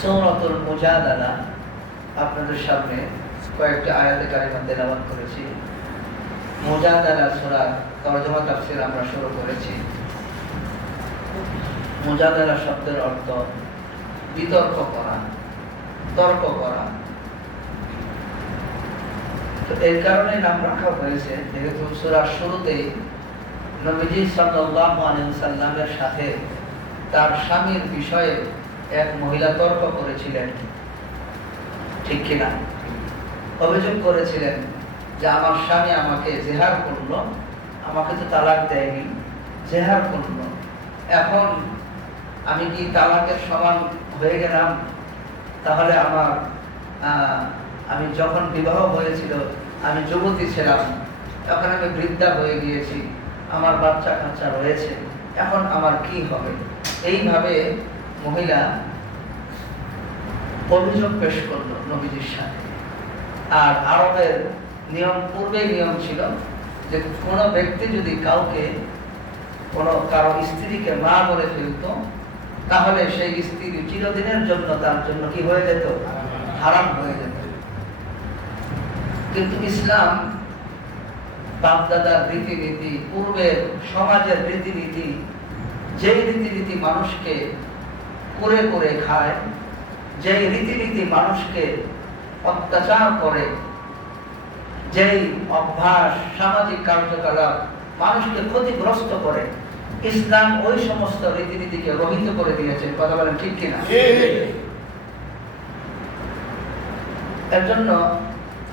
সূরাতুল মুজাদালা আপনাদের সামনে কয়েকটি আয়াতে কারিমা তেলাওয়াত করেছি। মুজাদালা সূরার তরজমা তাফসীর আমরা শুরু করেছি। মুজাদালা শব্দের অর্থ বিতর্ক করা, তর্ক করা। তো এর কারণে নাম রাখা হয়েছে, যেহেতু সূরার শুরুতেই নবীজি সাল্লাল্লাহু আলাইহি ওয়াসাল্লামের সাথে তার স্বামীর বিষয়ে এক মহিলা তর্ক করেছিলেন, ঠিক কিনা? অভিযোগ করেছিলেন যে আমার স্বামী আমাকে জেহার করলো, আমাকে তো তালাক দেয়নি, জেহার করলো, এখন আমি কি তালাকের সমান হয়ে গেলাম? তাহলে আমি যখন বিবাহ হয়েছিল আমি যুবতী ছিলাম, এখন আমি বৃদ্ধা হয়ে গিয়েছি, আমার বাচ্চা কাচ্চা রয়েছে, এখন আমার কি হবে? এইভাবে মহিলা অভিযোগ পেশ করলো নবীজির সাথে। আর আরবের পূর্বে নিয়ম ছিল যে কোনো ব্যক্তি যদি কারো স্ত্রীকে মা বলে ফেলত, তাহলে সেই স্ত্রী চিরদিনের জন্য তার জন্য কি হয়ে যেত? হারাম হয়ে যেত। কিন্তু ইসলাম বাপদাদার রীতিনীতি, পূর্বের সমাজের রীতিনীতি, যেই রীতিনীতি মানুষকে করে করে খায়, যেই রীতিনীতি মানুষকে অত্যাচার করে, যেই অভ্যাস, সামাজিক কার্যকলাপ মানুষকে ক্ষতিগ্রস্ত করে, ইসলাম ওই সমস্ত রীতিনীতিকে রহিত করে দিয়েছে। কথা বলেন ঠিক কিনা? এর জন্য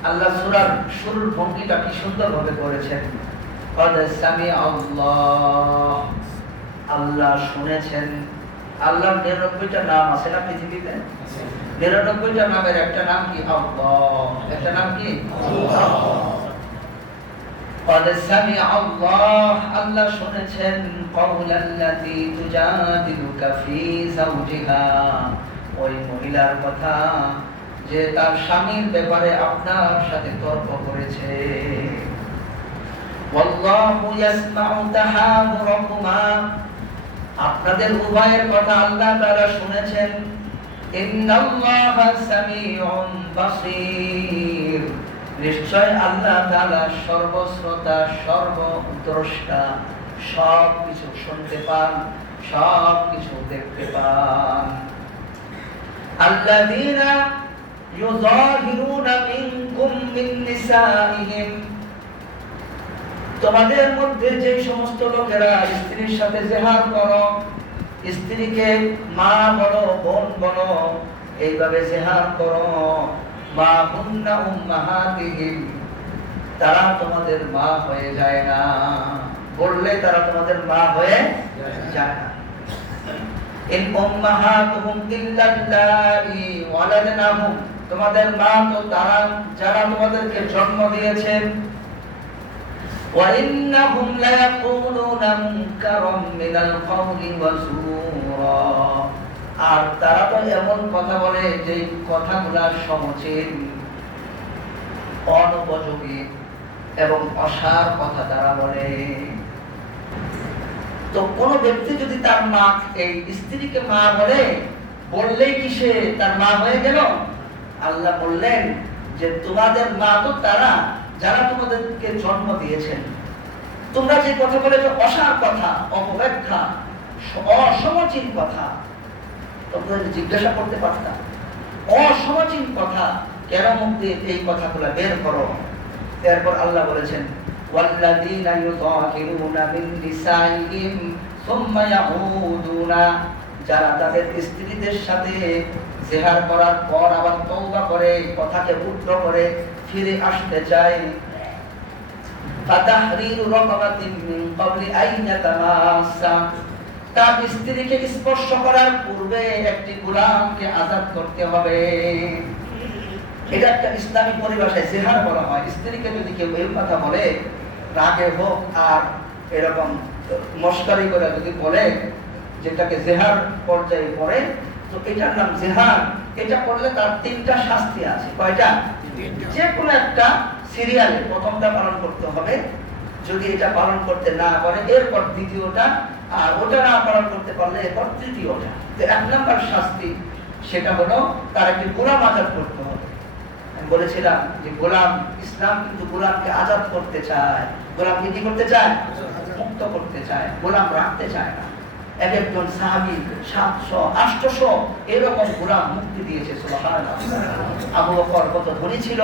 আল্লাহ সূরার শুরুর ভঙ্গিটা কি সুন্দরভাবে করেছেন। আল্লাহ শুনেছেন। আল্লাহর ৯৯টা নাম আছে না পৃথিবীতে? ৯৯টা নামের একটা নাম কি? আল্লাহ। একটা নাম কি? আল্লাহ শুনেছেন কওলাল্লাতী তুজাদিলুকা ফী যাওজিহা, ওই মহিলার কথা যে তার স্বামীর ব্যাপারে আপনার সাথে তর্ক করেছে। ওয়াল্লাহু ইয়াসমাউ তাহাবুরাকুমা, আপনাদের উভয়ের কথা আল্লাহ তাআলা শুনেছেন। ইন্নাল্লাহা সামিউন বাসীর, নিশ্চয় আল্লাহ তাআলা সর্বশ্রোতা, সর্বদ্রষ্টা, সব কিছু শুনতে পান, সব কিছু দেখতে পান। আল্লাযীনা ইউযাহিরুনা মিনকুম মিন নিসাইহিম, তোমাদের মধ্যে যে সমস্ত লোকেরা স্ত্রীর সাথে জেহার করো, স্ত্রীকে মা বলো, বোন বলো, এইভাবে জেহার করো, মা হুন্না উম্মাহাতিহিম, তারা তোমাদের মা হয়ে যায় না, বললে তারা তোমাদের মা হয়ে যায় না। ইন উম্মাহাতুহুম ইল্লাল্লাহি ওয়ালাদনাহুম, তোমাদের মা তো তারা যারা তোমাদেরকে জন্ম দিয়েছেন। ওয়া ইন্নাহুম লায়াকুলুনা মুনকারাম মিনাল কওলি ওয়া যুরা, আর তারা তো এমন কথা বলে যে কথাগুলো সমচীন, অনুপযোগী এবং অসার কথা তারা বলে। তো কোন ব্যক্তি যদি তার মা, এই স্ত্রীকে মা বললেই কি সে তার মা হয়ে গেল? আল্লাহ বললেন যে তোমাদের মা তো তারা যারা তোমাদেরকে জন্ম দিয়েছেন। তোমরা যে কথা বলেছো অসার কথা, অপব্যাখ্যা, অসমচীন কথা, তোমরা জিজ্ঞাসা করতে পারতাম অসমচীন কথা কেন মুখ দিয়ে এই কথাগুলো বের করো। এরপর আল্লাহ বলেছেন ওয়াল্লাযীনা ইউযাহিরুনা মিন নিসাইহিম সুম্মা ইয়াউদুনা, যারা তাদের স্ত্রীদের সাথে জেহার করার পর আবার তওবা করে, কথাকে উল্টো করে ফিরে আসতে চায়। ফাতাহরিরু রাকাবাতিন মিন ক্বাবলি আন ইয়াতামাসসা, তার স্ত্রীকে স্পর্শ করার পূর্বে একটি গোলামকে আযাদ করতে হবে। এটা একটা ইসলামী পরিভাষায় জেহার বলা হয়। স্ত্রীকে যদি কেউ এই কথা বলে, রাগে হোক আর এরকম মশকারি করে যদি বলে, যেটাকে জেহার পর্যায়ে পড়ে, তো এটার নাম জেহার। এটা করলে তার 3টা শাস্তি আছে। কয়টা? যে কোনো একটা সিরিয়ালে প্রথমটা পালন করতে হবে, যদি এটা পালন করতে না পারে এরপর দ্বিতীয়টা, আর ওটা না পালন করতে পারলে এরপর তৃতীয়টা। তো 1 নম্বর শাস্তি, সেটা হলো তার একটি গোলাম আজাদ করতে হবে। আমি বলেছিলাম যে গোলাম, ইসলাম কিন্তু গোলামকে আজাদ করতে চায়। গোলামকে কি করতে চায়? মুক্ত করতে চায়, গোলাম রাখতে চায় না। এক একজন সাহাবী 700 800 এরকম গোলাম মুক্তি দিয়েছে। সুবহানাল্লাহ। আবু বকর কত ধনী ছিল।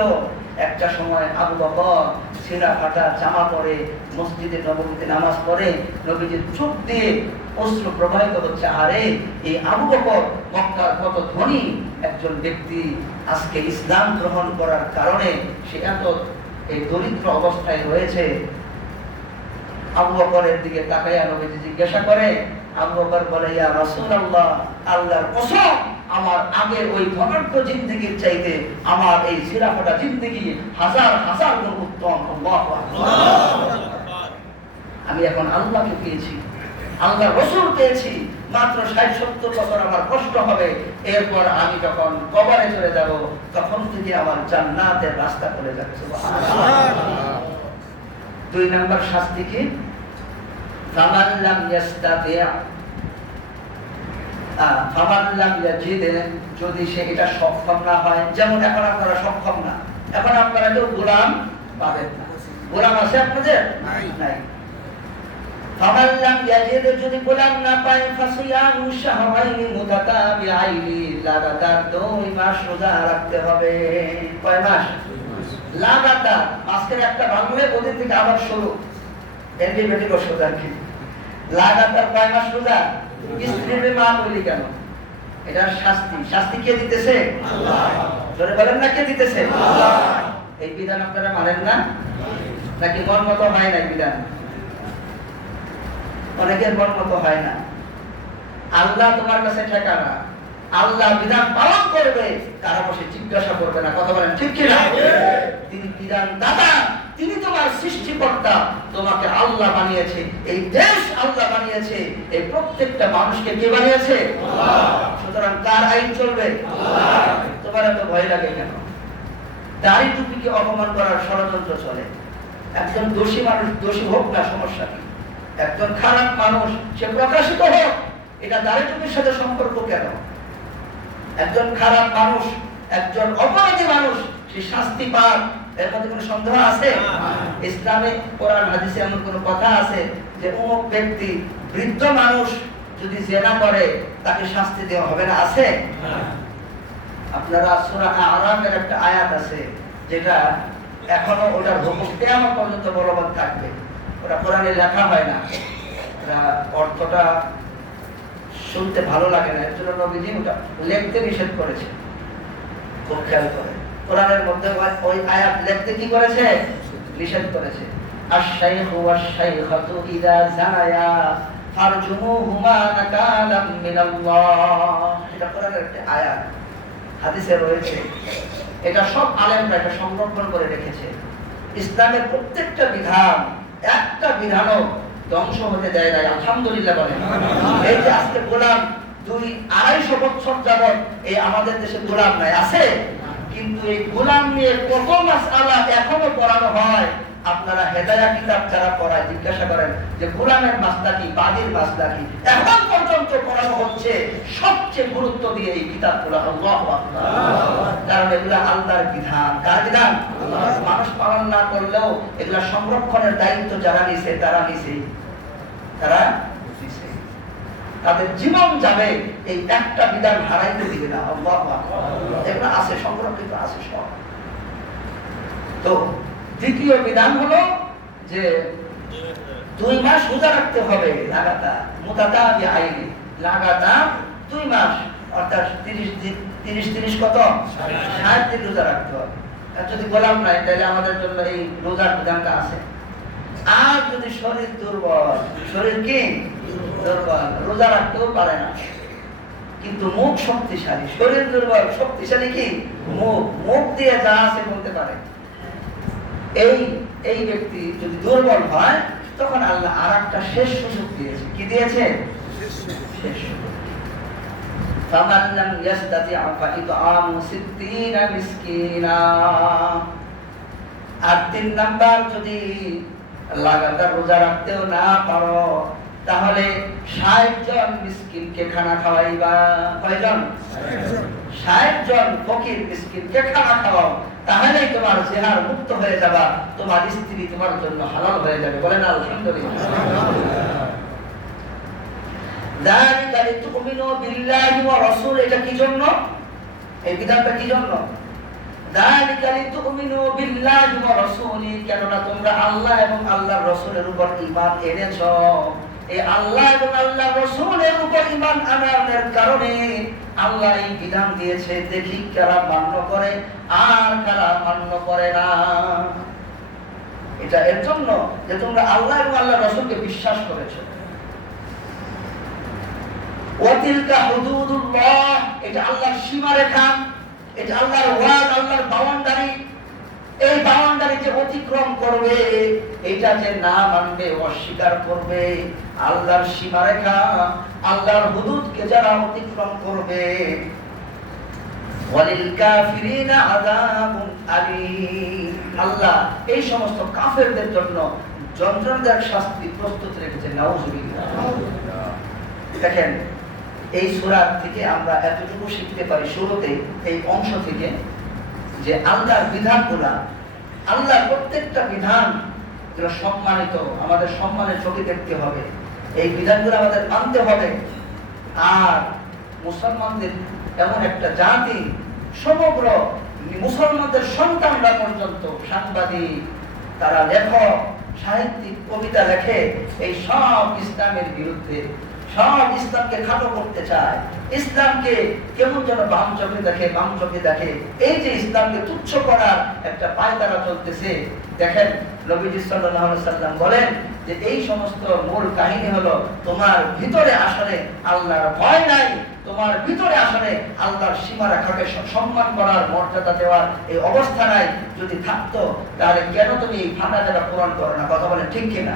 একটা সময় আবু বকর ছেঁড়া ফাটা জামা পরে মসজিদে নববীতে নামাজ পড়ে, নবীজির চোখ দিয়ে অশ্রু প্রবাহিত হচ্ছে। আরে এই আবু বকর মক্কার কত ধনী একজন ব্যক্তি, আজকে ইসলাম গ্রহণ করার কারণে সে এত এই দরিদ্র অবস্থায় রয়েছে। আবু বকরের দিকে তাকাইয়া নবীজি জিজ্ঞাসা করে, আবু বকর বলে, ইয়া রাসূলুল্লাহ, আল্লাহর কসম, আমার আগের ওই ধনাঢ্য জিন্দেগির চাইতে আমার এই ছিঁড়াফাটা জিন্দেগি হাজার হাজার গুণ উত্তম। আল্লাহু আকবার। আমি এখন আল্লাহকে পেয়েছি, আল্লাহর রাসূল পেয়েছি। মাত্র 60-70 বছর আমার কষ্ট হবে, এরপর আমি যখন কবরে চলে যাব তখন থেকে আমার জান্নাতের রাস্তা খুলে যাবে। সুবহানাল্লাহ। 2 নম্বর শাস্তি কি? ফামান লাম ইয়াস্তাতি', ফামান লাম ইয়াজিদ, যদি সে এটা সক্ষম না হয়। যেমন এখন আপনারা সক্ষম না, এখন আপনারা কেউ গোলাম পাবেন না। গোলাম আছে আপনাদের? নাই। ফামান লাম ইয়াজিদ, যদি গোলাম না পায়, ফাসিয়ামু শাহরাইনি মুতাতাবিআইনি, লাগাতার 2 মাস রোজা রাখতে হবে। কয় মাস? লাগাতার। আজকের একটা ভাঙলে ওদের থেকে আবার শুরু, অ্যান্টিবায়োটিক ওষুধ আর কি। লাগাতার কয় মাস রোজা? স্ত্রীর মা বলি কেন? এটা শাস্তি। শাস্তি কে দিতেছে? আল্লাহ। জোরে বলেন না, কে দিতেছে? আল্লাহ। এই বিধান আপনারা মানেন না নাকি মন মতো হয় না বিধান? অনেকের মন মতো হয় না। আল্লাহ তোমার কাছে ঠিকানা, আল্লাহ বিধান পালন করবে, কারা বসে জিজ্ঞাসা করবে না। কথা বলেন ঠিক কি না? তিনি বিধান দাতা, তিনি তোমার সৃষ্টিকর্তা, তোমাকে আল্লাহ বানিয়েছে, এই দেশ আল্লাহ বানিয়েছে, এই প্রত্যেকটা মানুষকে কে বানিয়েছে? আল্লাহ। সুতরাং কার আইন চলবে? আল্লাহ। তোমার এত ভয় লাগে কেন? দাড়ি টুপিকে অপমান করার ষড়যন্ত্র চলে। একজন দোষী মানুষ দোষী হোক না, সমস্যা কি? একজন খারাপ মানুষ সে প্রকাশিত হোক, এটা দাড়ি টুপির সাথে সম্পর্ক কেন? একজন খারাপ মানুষ, একজন অপরাধী মানুষ সে শাস্তি পাক, এর মধ্যে কোনো সন্দেহ আছে? ইসলামে কোরআন হাদিসে এমন কোনো কথা আছে যে অমুক ব্যক্তি বৃদ্ধ মানুষ যদি জিনা করে তাকে শাস্তি দেওয়া হবে না? আছে? আপনারা সূরা আরাফের একটা আয়াত আছে যেটা এখনো ওটার হুকুম কিয়ামত পর্যন্ত বলবৎ থাকবে। ওটা কোরআনে লেখা হয় না, ওটা অর্থটা শুনতে ভালো লাগে না, এর জন্য নবীজি ওটা লিখতে নিষেধ করেছে। খুব খেয়াল করে কোরআনের মধ্যে ওই আয়াত লিখতে কি করেছে? নিষেধ করেছে। আশ-শাইখু ওয়াশ-শাইখাতু ইযা জানায়া ফারজুমুহুমা নাকালাম মিনাল্লাহ। এটা কোরআনের একটা আয়াত, হাদিসে রয়েছে। এটা সব আলেমরা এটা সংরক্ষণ করে রেখেছে। ইসলামের প্রত্যেকটা বিধান, একটা বিধানও ধ্বংস হতে দেয় নাই। আলহামদুলিল্লাহ বলেন। এই যে আজকে গোলাম 200-250 বছর যাবত এই আমাদের দেশে গোলাম নাই, আছে? কিন্তু এই গোলাম নিয়ে কত মাসআলা এখনো পড়ানো হয়। আপনারা হেদায়া কিতাব যারা পড়ায় জিজ্ঞাসা করেন যে গোলামের মাসলা কি, বাদীর মাসলা কি, এখন পর্যন্ত পড়ানো হচ্ছে সবচেয়ে গুরুত্ব দিয়ে এই কিতাবগুলো। আল্লাহু আকবার। কারণ এগুলা আল্লাহর বিধান। কার বিধান? মানুষ পালন না করলেও এগুলা সংরক্ষণের দায়িত্ব যারা নিছে তারা নিছে, তারা নিছে। তাদের জীবন যাবে, এই একটা বিধান হারাইতে দিবে না। আল্লাহু আকবার। এগুলা আছে, সংরক্ষিত আছে সব। তো দ্বিতীয় বিধান হলো যে 2 মাস রোজা রাখতে হবে লাগাতার, মুতাতাবিআইনি, লাগাতার 2 মাস, অর্থাৎ 30 কত? 60 দিন রোজা রাখতে হবে। আর যদি গোলাম নাই তাহলে আমাদের জন্য এই রোজার বিধানটা আছে। আর যদি শরীর দুর্বল, শরীর কি দুর্বল, রোজা রাখতেও পারে না, কিন্তু মুখ শক্তিশালী। শরীর দুর্বল, শক্তিশালী কি মুখ, মুখ দিয়ে যা আছে বলতে পারে। এই ব্যক্তি যদি দুর্বল হয় তখন আল্লাহ আরেকটা শেষ সুযোগ দিয়েছে। কি দিয়েছে? শেষ সুযোগ। ফামান লাম ইয়াস্তাতি' ফাইতআমু 60 মিসকিনা। আর 3 নাম্বার, যদি লাগাতার রোজা রাখতেও না পারো তাহলে 60 জন মিসকিনকে খানা খাওয়াইবা। কয়জন? 60 জন ফকির মিসকিনকে খানা খাওয়াও, তাহলেই তোমার জিহার মুক্ত হয়ে যাবা, তোমার স্ত্রী তোমার জন্য হালাল হয়ে যাবে। বলেন আলহামদুলিল্লাহ। যালিকা লিতুমিনু বিল্লাহি ওয়া রাসূল, এটা কি জন্য? এই বিধানটা কি জন্য? যালিকা লিতুমিনু বিল্লাহি ওয়া রাসূলি, কেননা তোমরা আল্লাহ এবং আল্লাহর রাসূলের উপর ঈমান এনেছো। এই আল্লাহ এবং আল্লাহর রাসূলের উপর ঈমান আনার কারণে আল্লাহ এই বিধান দিয়েছে, দেখি কারা মান্য করে আর কারা মান্য করে না। এটা এর জন্য যে তোমরা আল্লাহ এবং আল্লাহর রাসূলকে বিশ্বাস করেছো। ওয়াতিলকা হুদুদুল্লাহ, এটা আল্লাহর সীমারেখা, এটা আল্লাহর ওয়াদ, আল্লাহর বাউন্ডারি। এই বাউন্ডারি যে অতিক্রম করবে, এটা যে না মানবে, অস্বীকার করবে, আল্লাহর সীমারেখা, আল্লাহর হুদুদকে যারা অতিক্রম করবে, ওয়ালিল কাফিরিনা আযাবুন আলীম, আল্লাহ এই সমস্ত কাফেরদের জন্য যন্ত্রণাদায়ক শাস্তি প্রস্তুত রেখেছে। নাউযুবিল্লাহ। দেখেন, এই সূরা থেকে আমরা এতটুকু শিখতে পারি শুরুতে এই অংশ থেকে, যে আল্লাহর বিধানগুলা, আল্লাহর প্রত্যেকটা বিধান যেটা সম্মানিত, আমাদের সম্মানের চোখে দেখতে হবে, এই বিধানগুলো আমাদের মানতে হবে। আর মুসলমানদের এমন একটা জাতি, সমগ্র মুসলমানদের সন্তানরা পর্যন্ত সাংবাদিক, তারা লেখক, সাহিত্যিক, কবিতা লেখে, এই সব ইসলামের বিরুদ্ধে, সব ইসলামকে খাটো করতে চায়, ইসলামকে কেমন যেন বাম চোখে দেখে, বাম চোখে দেখে। এই যে ইসলামকে তুচ্ছ করার একটা পায়তারা চলতেছে, দেখেন নবীজি সাল্লাল্লাহু আলাইহি সাল্লাম বলেন যে এই সমস্ত মূল কাহিনী হলো, তোমার ভিতরে আসলে আল্লাহর ভয় নাই, তোমার ভিতরে আসলে আল্লাহর সীমারেখাকে সম্মান করার, মর্যাদা দেওয়ার এই অবস্থা নাই। যদি থাকতো তাহলে কেন তুমি এই ফাঁকা জায়গা পূরণ করো না? কথা বলেন ঠিক কিনা?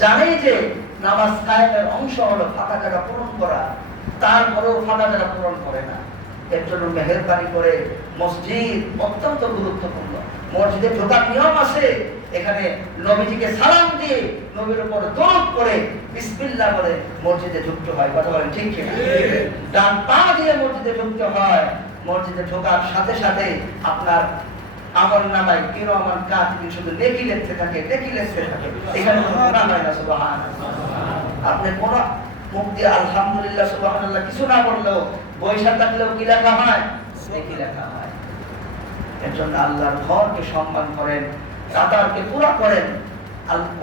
জানেই যে নামাজ কায়েমের অংশ হলো ফাঁকা জায়গা পূরণ করা, তারপরেও ফাঁকা জায়গা পূরণ করে না। এর জন্য মেহেরবানি করে মসজিদ অত্যন্ত গুরুত্বপূর্ণ। মসজিদে ঢোকার নিয়ম আছে, এখানে নবীজিকে সালাম দিয়ে, নবীর উপর দরুদ করে, বিসমিল্লাহ বলে মসজিদে ঢুকতে হয়। কথা বলেন ঠিক কিনা? ডান পা দিয়ে মসজিদে ঢুকতে হয়। মসজিদে ঢোকার সাথে সাথে আপনার আমলনামায় কিরামান কাতিবিন শুধু নেকি লিখতে থাকে, নেকি লিখতে থাকে, এখানে কোনো গুনাহ হয় না। সুবহানাল্লাহ। আপনি কোন মুখ দিয়ে আলহামদুলিল্লাহ সুবহানাল্লাহ কিছু না বললেও, বৈশা থাকলেও কি লেখা হয়? নেকি লেখা হয়। এর জন্য আল্লাহর ঘরকে সম্মান করেন, কাতারকে পুরো করেন।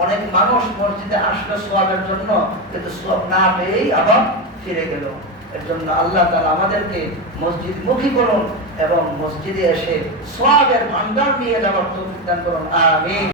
অনেক মানুষ মসজিদে আসলো সওয়াবের জন্য, কিন্তু সওয়াব না পেয়েই আবার ফিরে গেল। এর জন্য আল্লাহ তাআলা আমাদেরকে মসজিদ মুখী করুন এবং মসজিদে এসে সওয়াবের ভান্ডার নিয়ে যাওয়ার তৌফিক দান করুন। আমিন।